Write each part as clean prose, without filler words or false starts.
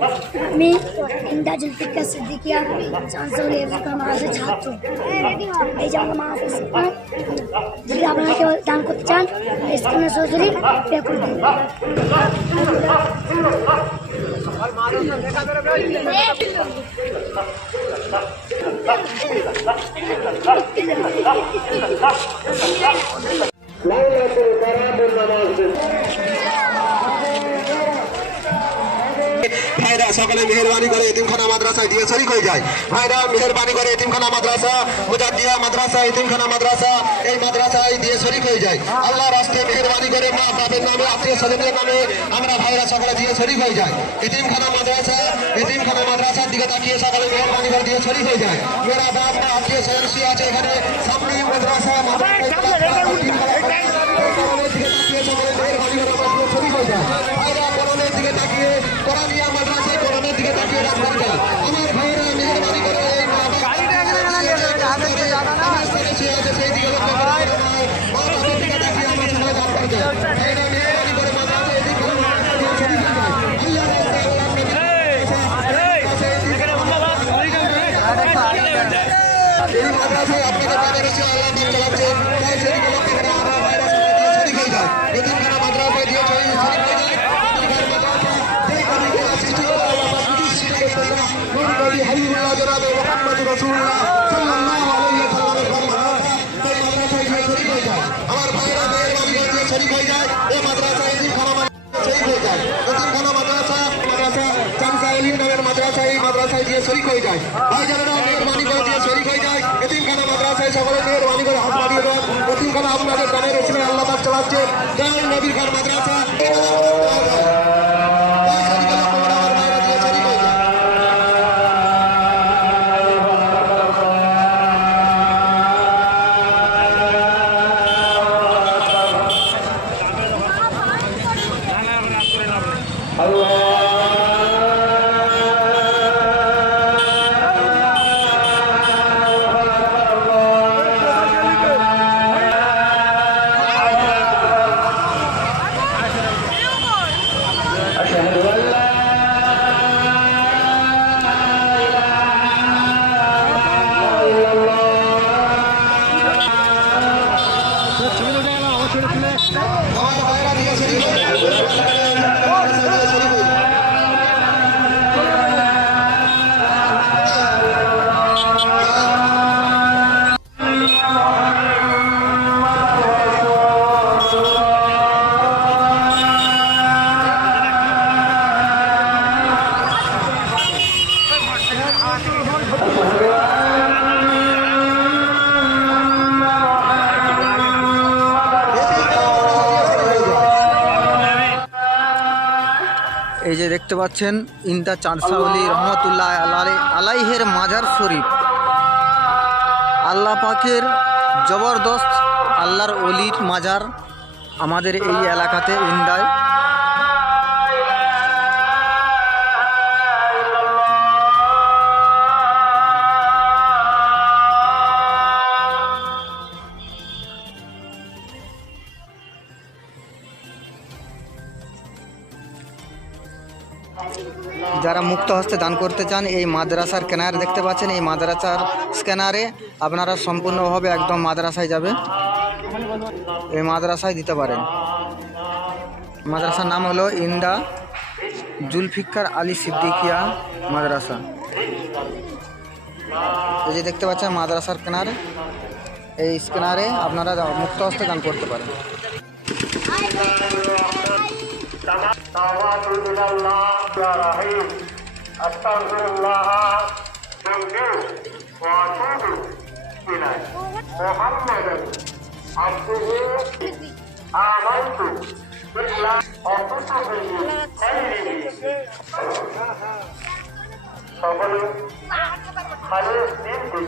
আমি ইন্দা জুলফিকার সিদ্দিকিয়া চান্সেলর এফরিকা মাদ্রাসার ছাত্র। এই যে আমার মাহফিজ, যদি আপনারা কেউ দান করতে চান স্ক্রিনে সরাসরি পে করে দিন। ভাইরা সকলে মেহরবানি করে এতিমখানা মাদ্রাসায় দিয়ে শরীক হয়ে যায়। ভাইরা মেহরবানি করে এতিমখানা মাদ্রাসা, মুজাদ্দিয়া মাদ্রাসা, এতিমখানা মাদ্রাসা, এই মাদ্রাসায় দিয়ে শরীক হয়ে যায়। আল্লাহ রাস্তায় মেহরবানি করে মা বাপের নামে, আত্মীয় স্বজনের নামে আমরা ভাইরা সকলে দিয়ে শরীক হয়ে যায়। এতিমখানা মাদ্রাসার দিকে তাকিয়ে সকলে মেহরবানি করে দিয়ে শরীক হয়ে যায়। মেরা বাপ মা আত্মীয় স্বজন আছে এখানে সামনে মাদ্রাসা দিকে তাকিয়ে কোরআনিয়া মাদ্রাসায় কোরআনের দিকে তাকিয়ে রাখবেন। আমার ভাইয়েরা মেহরবানি করে সেই দিকে লক্ষ্য করে মা বাবার দিকে তাকিয়ে আমার সবাই দান করতে ভাইয়েরা মেহরবানি করে মাদ্রাসায় এই মাদ্রাসায় আপনাদের কাজে রয়েছে আল্লাহ চালাচ্ছে, তাই সেদিকে লক্ষ্য করে আমার ভাইয়েরা শরীক হয়ে যায়। এতিমখানা মাদ্রাসায় দিয়ে শরীক হয়ে যায়। আমার ভাইরা মেহরবানি করে শরীক হয়ে যায়। এই মাদ্রাসা এতিমখানা শরীক হয়ে যায়। এতিমখানা মাদ্রাসা চামচাইলি নামের মাদ্রাসা এই মাদ্রাসায় দিয়ে শরীক হয়ে যায়। ভাইজানেরা মেহরবানি করে দিয়ে শরীক হয়ে যায়। এতিমখানা মাদ্রাসায় সকলে মেহরবানি করে হাত বাড়িয়ে দেন। এতিমখানা আপনাদের গানের রচনায় আল্লাহ পাক চালাচ্ছে। জয় নবীর খান মাদ্রাসা। এই যে দেখতে পাচ্ছেন ইন্দা চাঁদশাহলী রহমতুল্লাহ আলাইহের মাজার শরীফ। আল্লাহ পাকের জবরদস্ত আল্লাহর অলির মাজার আমাদের এই এলাকাতে ইন্দায়। যারা মুক্ত হস্তে দান করতে চান এই মাদ্রাসার স্ক্যানার দেখতে পাচ্ছেন, এই মাদ্রাসার স্ক্যানারে আপনারা সম্পূর্ণভাবে একদম মাদ্রাসায় যাবে, এই মাদ্রাসায় দিতে পারেন। মাদ্রাসার নাম হলো ইন্দা জুলফিকার আলী সিদ্দিকিয়া মাদ্রাসা। এই যে দেখতে পাচ্ছেন মাদ্রাসার স্ক্যানার, এই স্ক্যানারে আপনারা মুক্ত হস্তে দান করতে পারেন। সকলে খালেস দিন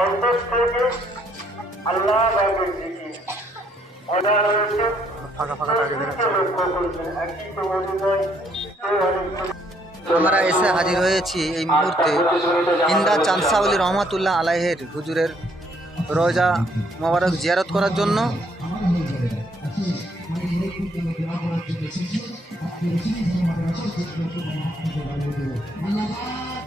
অন্তর থেকে আল্লাহ আমরা এসে হাজির হয়েছি এই মুহূর্তে ইন্দা চাঁদশাহলী রহমতুল্লাহ আলাইহের হুজুরের রোজা মোবারক জিয়ারত করার জন্য।